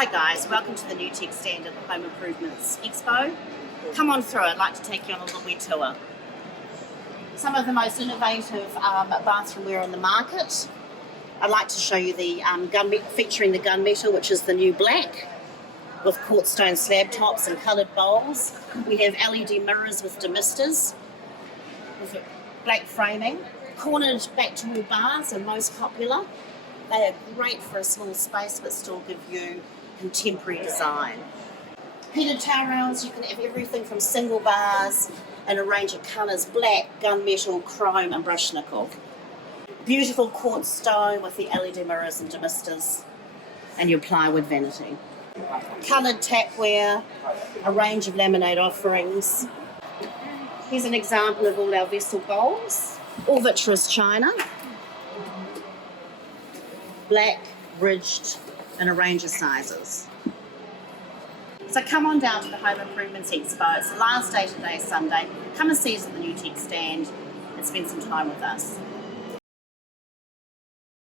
Hi guys, welcome to the Newtech stand at the Home Improvements Expo. Come on through, I'd like to take you on a little wee tour. Some of the most innovative bathroomware on the market. I'd like to show you the featuring the gunmetal, which is the new black, with quartzstone slab tops and coloured bowls. We have LED mirrors with demisters, with black framing. Cornered back-to-wall bars are most popular. They are great for a small space but still give you contemporary design. Heated towel rails, you can have everything from single bars and a range of colours: black, gunmetal, chrome and brushed nickel. Beautiful quartz stone with the LED mirrors and demisters and your plywood vanity. Coloured tapware, a range of laminate offerings. Here's an example of all our vessel bowls, all vitreous china, black, ridged, and a range of sizes. So come on down to the Home Improvements Expo. It's the last day today, Sunday. Come and see us at the Newtech stand and spend some time with us.